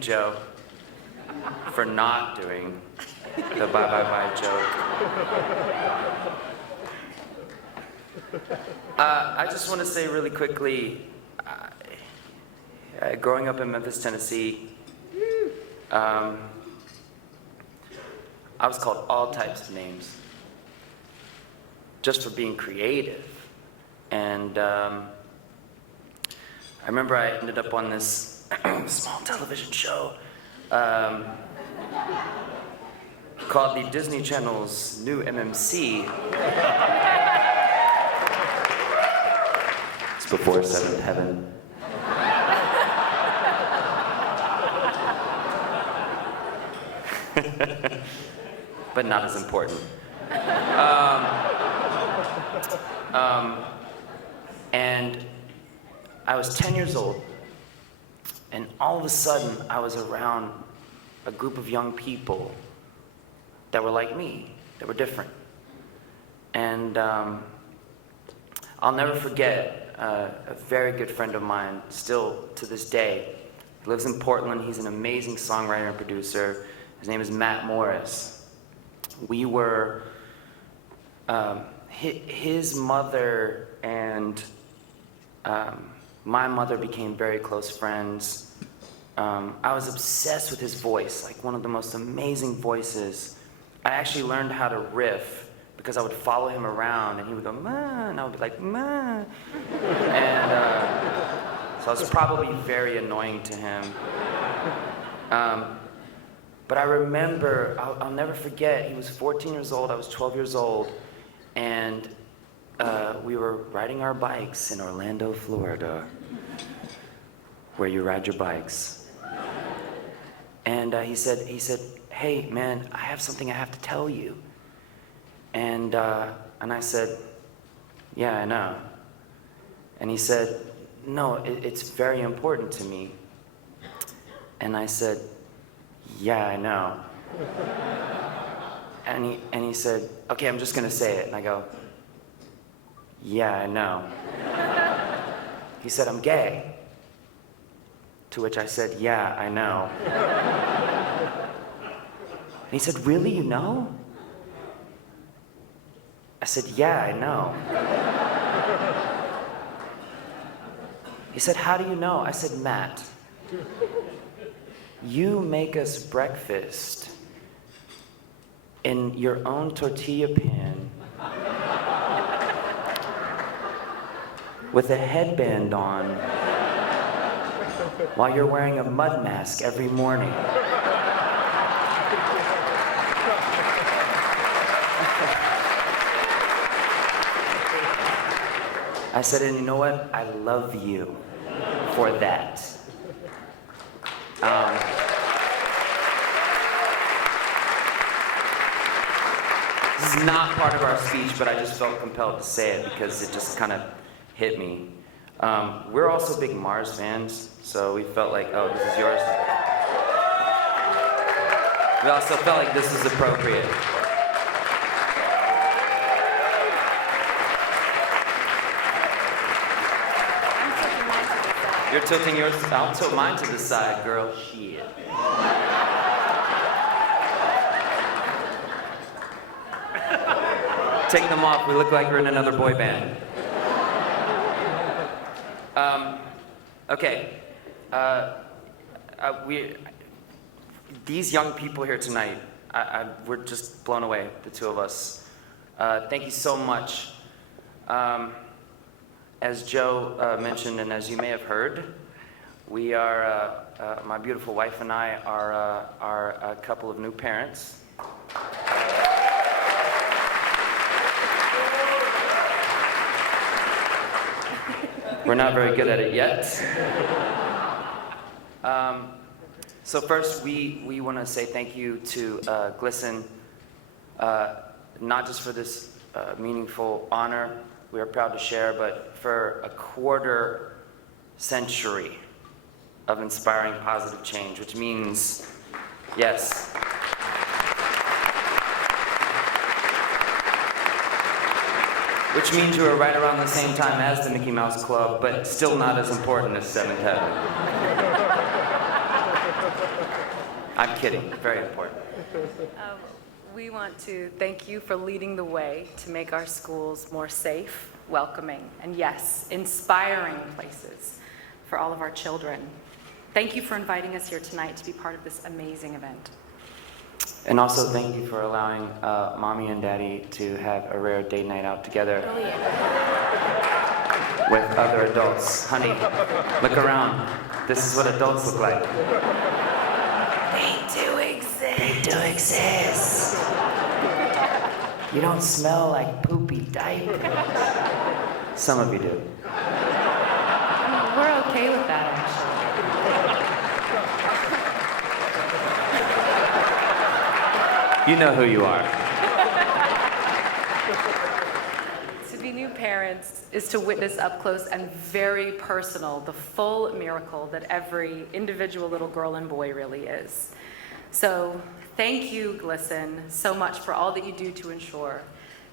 Joe, for not doing the bye bye bye joke. I just want to say really quickly, growing up in Memphis, Tennessee, I was called all types of names just for being creative. And I remember I ended up on this small television show called the Disney Channel's new MMC. It's before Seventh Heaven. But not as important. And I was 10 years old, and all of a sudden I was around a group of young people that were like me, that were different. And I'll never forget a very good friend of mine, still to this day. He lives in Portland. He's an amazing songwriter and producer. His name is Matt Morris. We were, his mother and my mother became very close friends. I was obsessed with his voice, like one of the most amazing voices. I actually learned how to riff because I would follow him around and he would go, "Ma," and I would be like, "Ma." And so I was probably very annoying to him. But I remember, I'll never forget, he was 14 years old, I was 12 years old, and we were riding our bikes in Orlando, Florida, where you ride your bikes. And he said, "Hey, man, I have something I have to tell you." And I said, "Yeah, I know." And he said, "No, it's very important to me." And I said, "Yeah, I know." And he said, "Okay, I'm just gonna say it." And I go, "Yeah, I know." He said, "I'm gay." To which I said, "Yeah, I know." And he said, "Really, you know?" I said, "Yeah, I know." He said, "How do you know?" I said, "Matt, you make us breakfast in your own tortilla pan with a headband on while you're wearing a mud mask every morning. I said, "And you know what? I love you for that." This is not part of our speech, but I just felt compelled to say it because it just kind of hit me. We're also big Mars fans, so we felt like, oh, this is yours. We also felt like this was appropriate. You're tilting yours? I'll tilt mine to the side, girl. Shit. Take them off. We look like we're in another boy band. Okay. These young people here tonight, we're just blown away, the two of us. Thank you so much. As Joe mentioned, and as you may have heard, we are, my beautiful wife and I are a couple of new parents. We're not very good at it yet. So first, we want to say thank you to GLSEN, not just for this meaningful honor we are proud to share, but for a quarter century of inspiring positive change, which means, yes, which means you were right around the same time as the Mickey Mouse Club, but still not as important as Seventh Heaven. I'm kidding. Very important. We want to thank you for leading the way to make our schools more safe, welcoming, and yes, inspiring places for all of our children. Thank you for inviting us here tonight to be part of this amazing event. And also thank you for allowing Mommy and Daddy to have a rare date night out together with other adults. Honey, look around. This is what adults look like. They do exist. They do exist. You don't smell like poopy diapers. Some of you do. We're okay with that, actually. You know who you are. To be new parents is to witness up close and very personal the full miracle that every individual little girl and boy really is. So thank you, GLSEN, so much for all that you do to ensure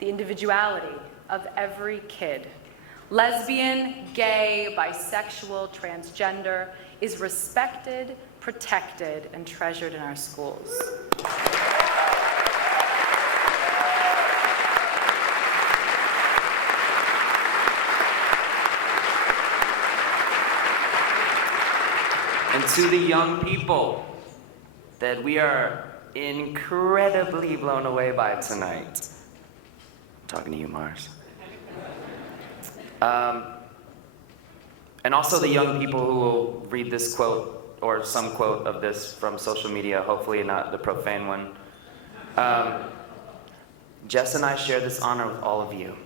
the individuality of every kid. Lesbian, gay, bisexual, transgender is respected, protected, and treasured in our schools. And to the young people that we are incredibly blown away by tonight. I'm talking to you, Mars. And also the young people who will read this quote or some quote of this from social media, hopefully not the profane one. Jess and I share this honor with all of you.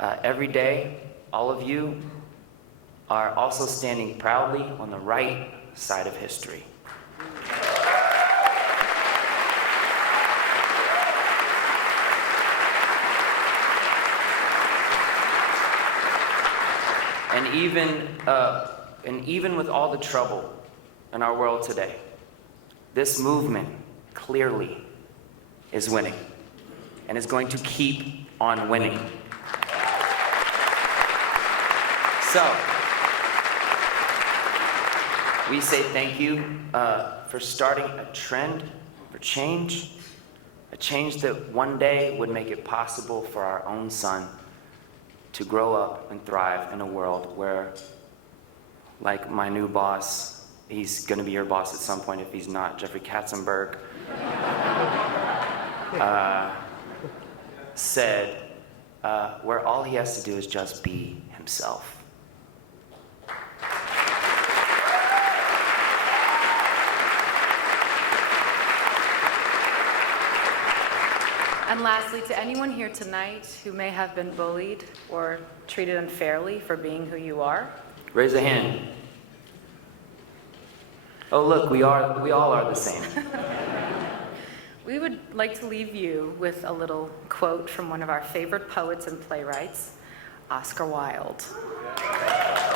Every day, all of you are also standing proudly on the right side of history. And even with all the trouble in our world today, this movement clearly is winning and is going to keep on winning. So, we say thank you for starting a trend for change, a change that one day would make it possible for our own son to grow up and thrive in a world where, like my new boss, he's going to be your boss at some point if he's not, Jeffrey Katzenberg, said, where all he has to do is just be himself. And lastly, to anyone here tonight who may have been bullied or treated unfairly for being who you are, raise a hand. Oh, look, we all are the same. we would like to leave you with a little quote from one of our favorite poets and playwrights, Oscar Wilde.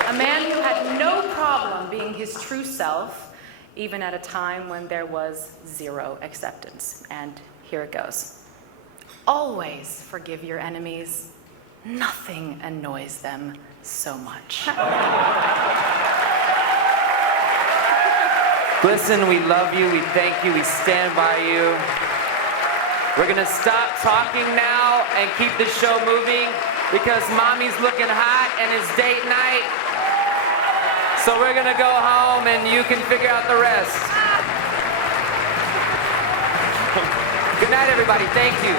A man who had no problem being his true self, even at a time when there was zero acceptance. And here it goes. Always forgive your enemies. Nothing annoys them so much. GLSEN, we love you, we thank you, we stand by you. We're gonna stop talking now and keep the show moving because Mommy's looking hot and it's date night. So we're gonna go home and you can figure out the rest. Good night, everybody. Thank you.